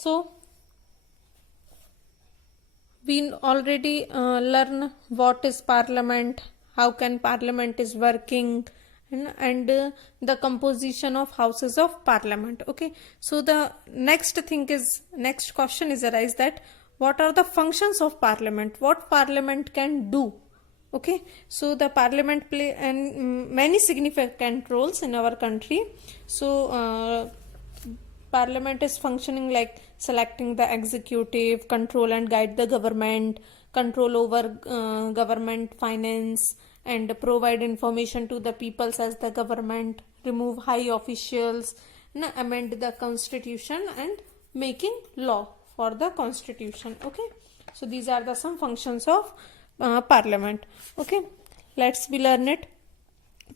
So we already learn what is parliament, how can parliament is working, and the composition of houses of parliament. Okay, so the next question is arise that what are the functions of parliament, what parliament can do. Okay, so the parliament play many significant roles in our country. So parliament is functioning like selecting the executive, control and guide the government, control over government finance, and provide information to the peoples as the government, remove high officials, amend the constitution and making law for the constitution. Okay, so these are the some functions of parliament. Okay, let's be learn it.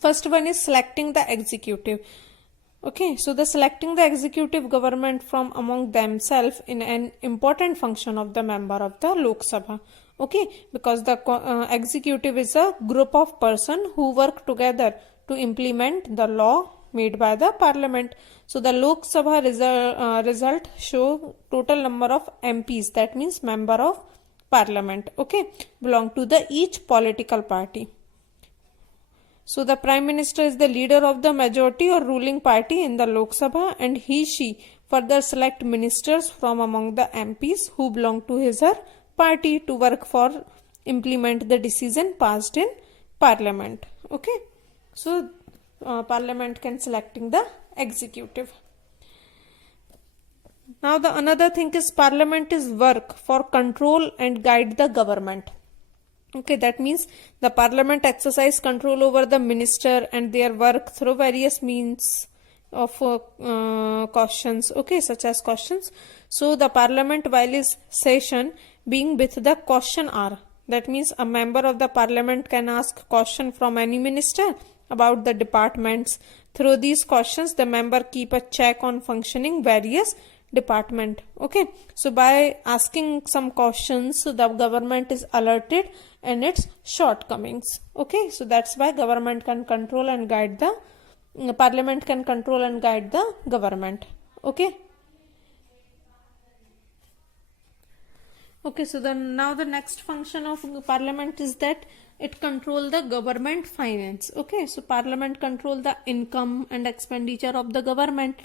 First one is selecting the executive. Okay, so the selecting the executive government from among themselves in an important function of the member of the Lok Sabha. Okay, because the executive is a group of person who work together to implement the law made by the parliament. So the Lok Sabha result show total number of MPs, that means member of parliament. Okay, belong to the each political party. So the Prime Minister is the leader of the majority or ruling party in the Lok Sabha, and she further select ministers from among the MPs who belong to his her party to work for implement the decision passed in parliament. Okay, so parliament can selecting the executive. Now the another thing is parliament is work for control and guide the government. Okay, that means the parliament exercise control over the minister and their work through various means of questions. Okay, such as questions. So the parliament while is session being with the question hour, that means a member of the parliament can ask question from any minister about the departments. Through these questions the member keep a check on functioning various department. Okay, so by asking some questions the government is alerted and its shortcomings. Okay, so that's why government can control and guide the parliament can control and guide the government. Okay, okay, so now the next function of parliament is that it control the government finance. Okay, so parliament control the income and expenditure of the government.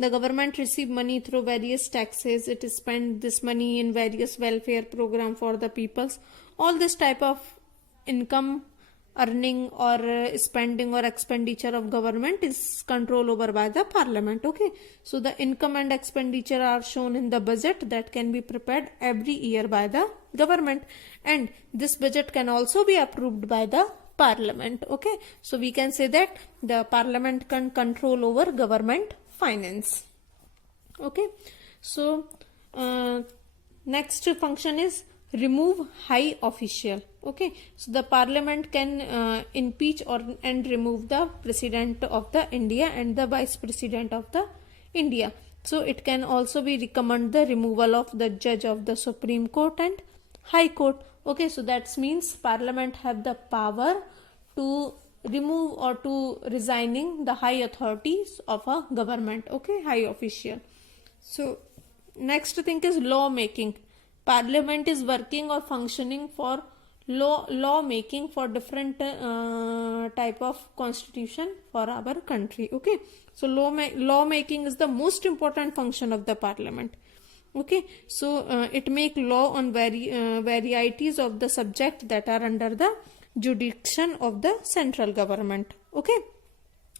The government receive money through various taxes. It spend this money in various welfare program for the peoples. All this type of income, earning or spending or expenditure of government is control over by the parliament. Okay, so the income and expenditure are shown in the budget that can be prepared every year by the government, and this budget can also be approved by the parliament. Okay, so we can say that the parliament can control over government finance. Okay, so next function is remove high official. Okay, so the parliament can impeach or and remove the president of the India and the vice president of the India. So it can also be recommend the removal of the judge of the Supreme Court and High Court. Okay, so that means parliament have the power to remove or to resigning the high authorities of a government. Okay, high official. So next thing is law making. Parliament is working or functioning for law making for different type of constitution for our country. Okay, so law making is the most important function of the parliament. Okay, so it make law on varieties of the subject that are under the jurisdiction of the central government. Okay,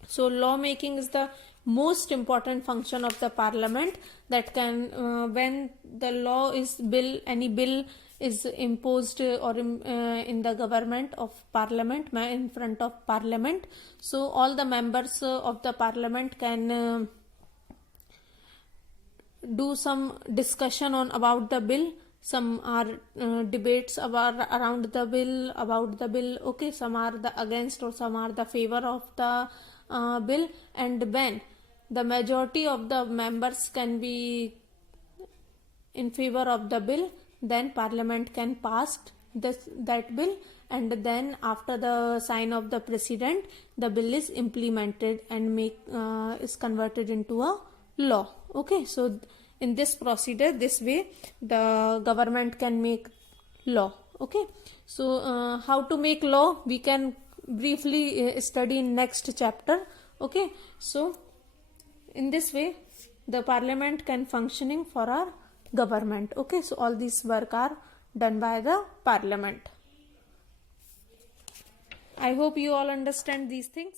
so law making is the most important function of the parliament that can when the law is any bill is imposed or in the government of parliament in front of parliament, so all the members of the parliament can do some discussion on about the bill. Some are debates around the bill. Okay, some are the against or some are the favor of the bill, and when the majority of the members can be in favor of the bill, then parliament can pass that bill, and then after the sign of the president the bill is implemented and is converted into a law. Okay, so in this procedure, this way the government can make law. Okay, so how to make law we can briefly study in next chapter. Okay, so in this way the parliament can functioning for our government. Okay, so all these work are done by the parliament. I hope you all understand these things.